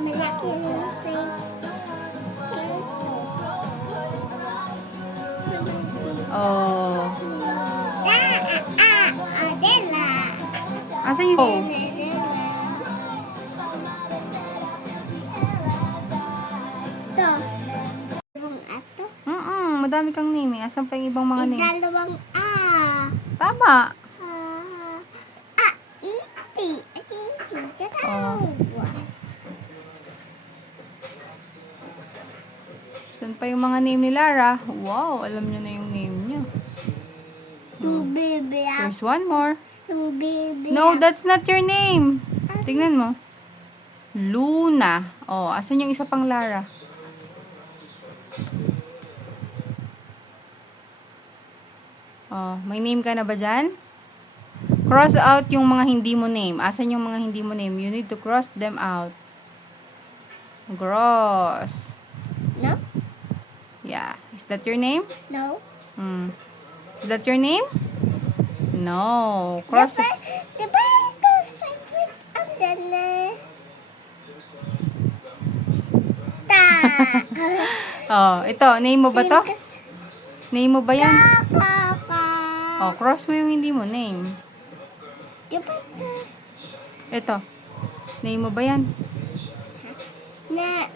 Malaki yung sa'yo. Oh. Adela. Asan yung... Oh. Ito. Dalawang ato. Madami kang name eh. Asan pa yung ibang mga name? Dalawang A. Tama. Iti. Iti. Oh. Saan pa yung mga name ni Lara? Wow, alam nyo na yung name niya. Yung baby. There's one more. Yung baby. No, that's not your name. Tignan mo. Luna. Oh, asan yung isa pang Lara? Oh, may name ka na ba dyan? Cross out yung mga hindi mo name. Asan yung mga hindi mo name? You need to cross them out. Gross. No? Yeah. Is that your name? No? Is that your name? No. Cross it. Diba ito start with Ta. Oh, ito. Name mo ba to? Name mo ba yan? Kaka. Oh, cross mo yung hindi mo name. Diba ito? Ito. Name mo ba yan? Na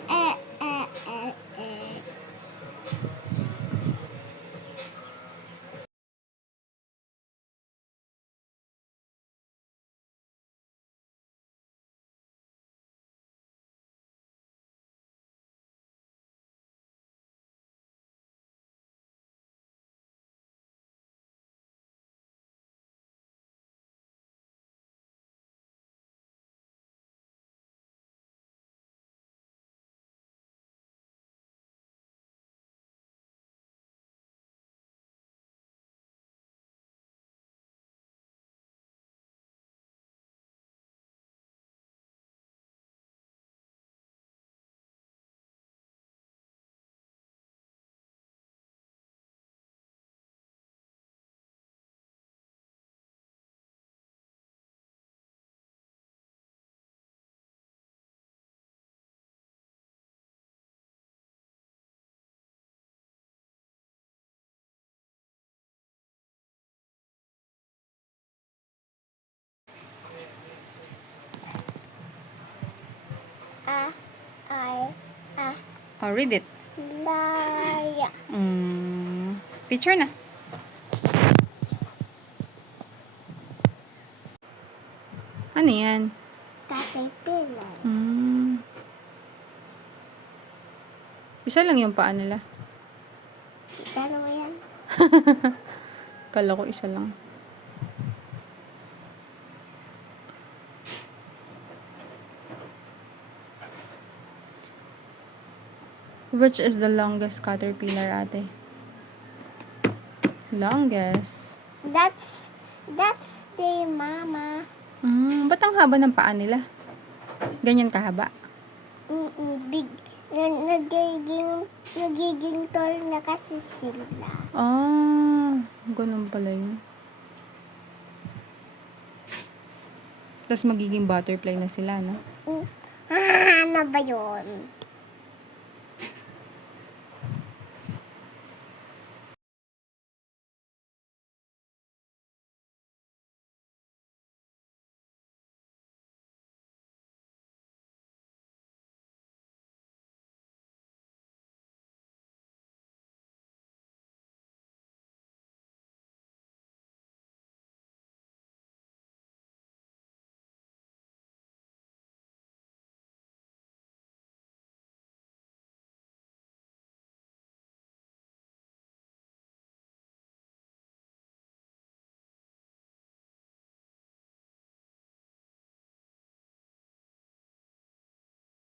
Oh, read it. Laya. Picture na. Ano yan? Tatay Pilay. Isa lang yung paa nila. Dalawa yan. Kala ko isa lang. Which is the longest caterpillar, ate? Longest. That's the mama. Ba't ang haba ng paa nila? Ganyan kahaba? Big. Nagiging tall na kasi sila. Ganun pala yun. Tapos magiging butterfly na sila, no? Ano ba yun?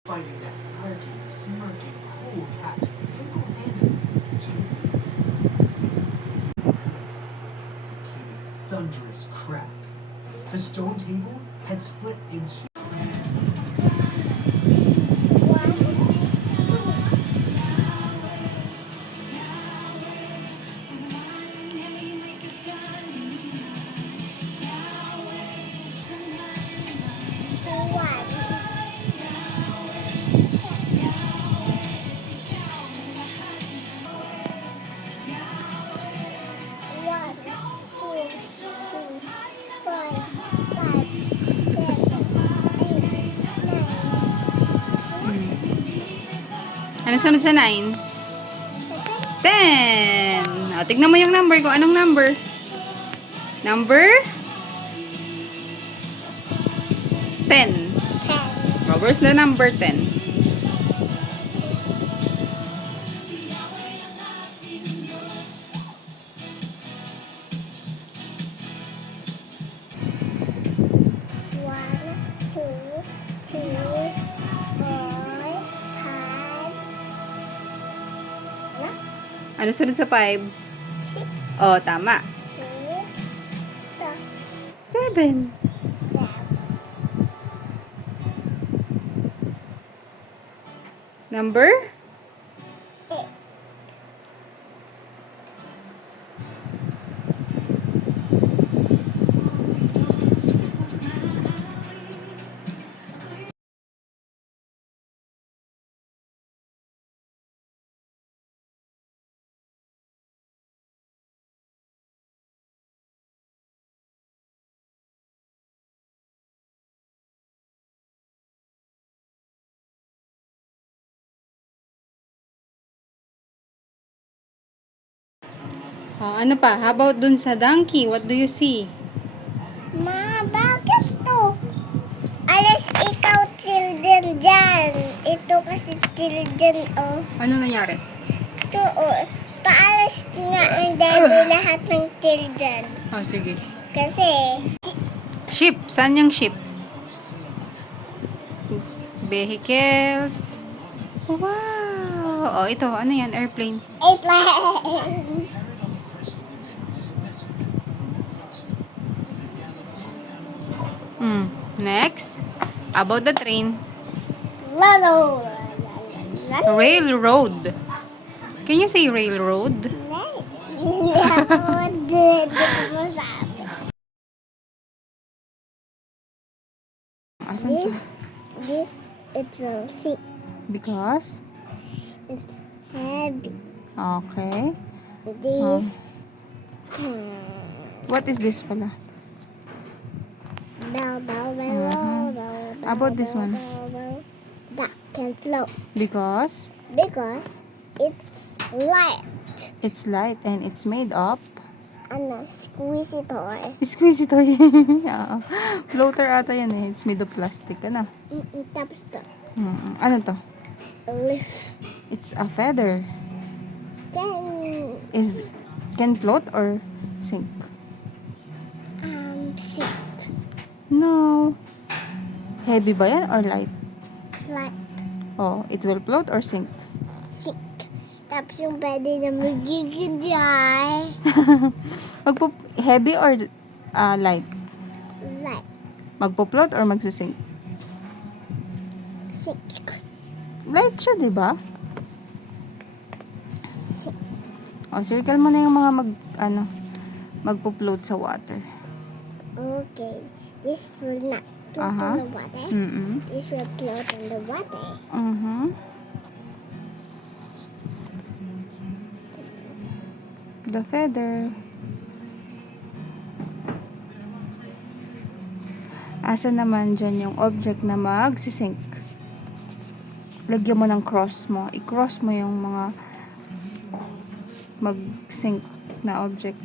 Finding that arrogant, smirking, cold hat single-handedly thunderous crack. The stone table had split into Ano sunod sa 9? 7. 10. O, tignan mo yung number ko. Anong number? Number? 10. 10. Oh, where's the number 10? One, two, three, four, five. Ano? Ano sunod sa 5? 6, Oh, tama. 6, 7. 7. Number? 8. Oh, ano pa? How about dun sa donkey? What do you see? Ma, bakit to? Alas ikaw children dyan. Ito kasi children, oh. Ano nangyari? Ito, oh. Paalas nga ang dami lahat ng children. Oh, sige. Kasi, Ship. Saan yung ship? Vehicles. Wow! Oh, ito. Ano yan? Airplane. airplane. Next. About the train. Lalo. Railroad. Can you say railroad? Asan to? This, it will sink. Because? It's heavy. Okay. This, What is this pala? bell, bell, bell, bell, bell, About this bell, one? bell, bell. That can float Because because it's light. it's light and it's made of Ano, squeezy toy. squeezy toy. Oo. Floater ata yan eh. It's made of plastic. Ano? Tapos to, Ano to? lift. It's a feather. Then, Can float or sink? sink. No. Heavy ba yan or light? Light. Oh, it will float or sink? Sink. Tapos yung pwede na magiging dry. Heavy or light? Light. Magpo-float or magsisink? Sink. Light siya, di ba? Sink. O, circle mo na yung mga magpo-float sa water. Okay. This will not float Aha. on the water. This will float on the water. The feather. Asa naman dyan yung object na magsisink? Lagyan mo ng cross mo. I-cross mo yung mga mag-sink na object.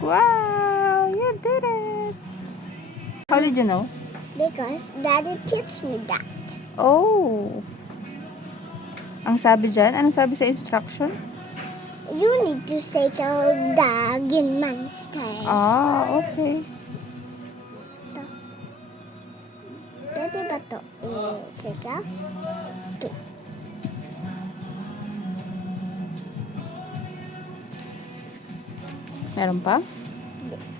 Wow! You did it! How did you know? Because Daddy teach me that. Oh! Ang sabi dyan, anong sabi sa instruction? You need to circle the green monster. Ah, okay. Pwede ba ito i-circle? Ito. Meron pa? This.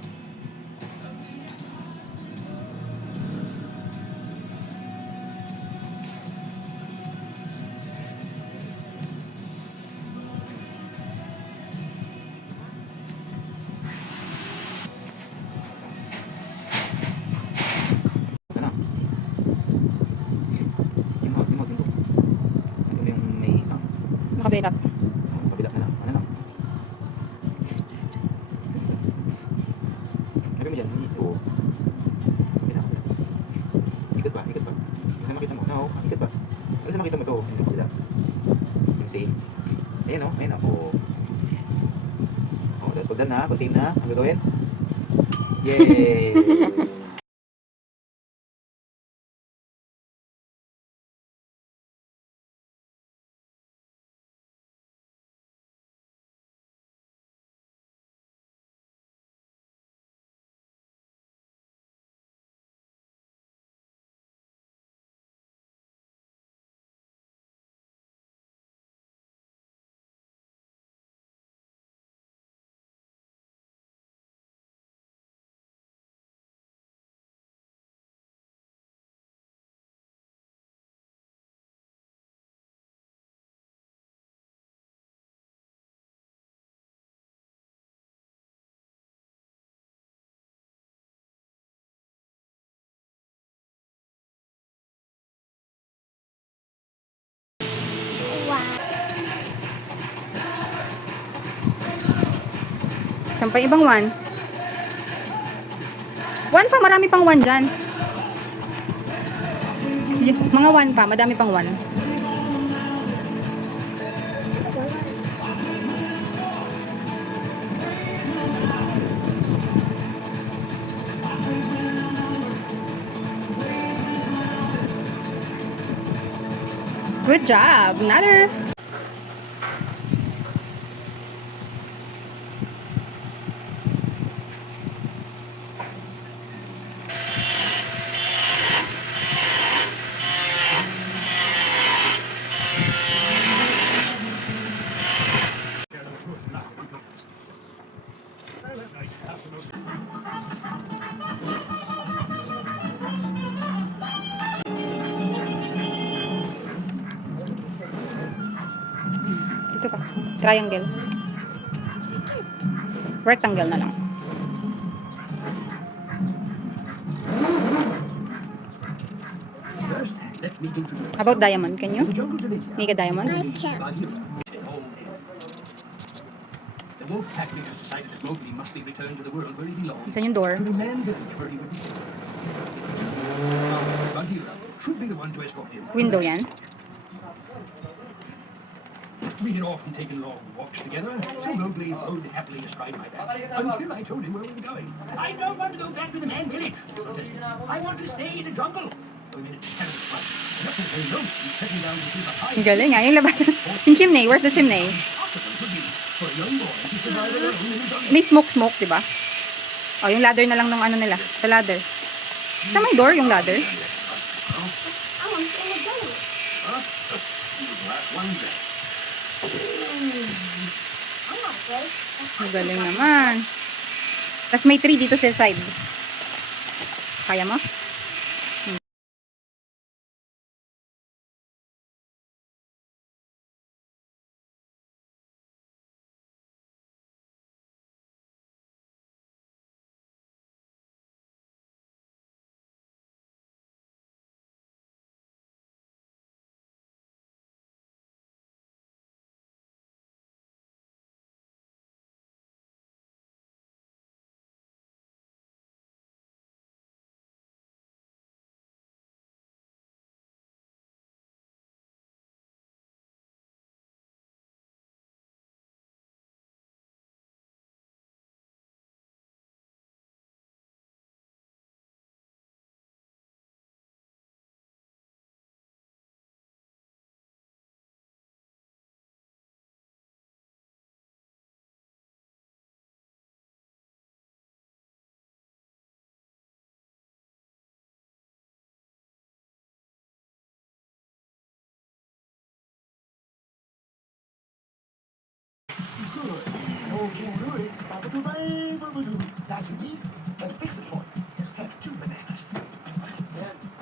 Ito yung may Nakabelat. kabilat na lang. Ano lang? Oo. Pinaka. Ikot ba? Ikot ba? Kasi makita mo. No, ikot ba? Kasi makita mo to. Yung kabila. Yung same. Ayan o. Ayan o. Tapos pag done na, pag same na, ang gagawin? Yay! Saan pa ibang one? One pa, marami pang one dyan. Mga one pa, madami pang one. Good job! Another! Ito pa. Triangle. Rectangle na lang. How about diamond? Can you make a diamond? I can't. The wolf tactic has decided that Mowgli must be returned to the world where he belongs. Saan yung door? To the man village where he would be safe. Bagheera should be the one to escort him. Window yan. We had often taken long walks together, so Mowgli rode happily astride my back until I told him where we were going. I don't want to go back to the man village, he protested. I want to stay in the jungle. So we made a terrible fight. Just as they know, he set me down to see the high. Ang galing nga. Yung labas. Yung chimney. Where's the chimney? Impossible could be for a young boy to survive alone in the jungle. May smoke, diba? Oh, yung ladder na lang ng ano nila. Sa ladder. Sa may door, yung ladder. I want to go. I'm not good. Ang galing naman. Tapos may tree dito sa side. Kaya mo? That's me. Let's fix it for you. Have 2 bananas.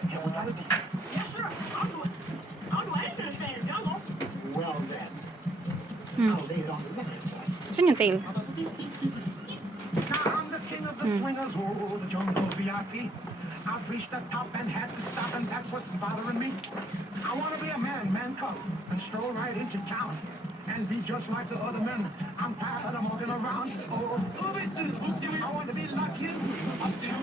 Yeah, we got a deal. Yes, sir. I'll do it. I'll do anything to stay in the jungle. Well then, I'll lay it on the line for you. Saan yung tail? Now I'm the king of the swingers, oh, the jungle VIP. I've reached the top and had to stop, and that's what's bothering me. I want to be a man cub, and stroll right into town. and be just like the other men. I'm tired of walking around. Oh, I want to be like him.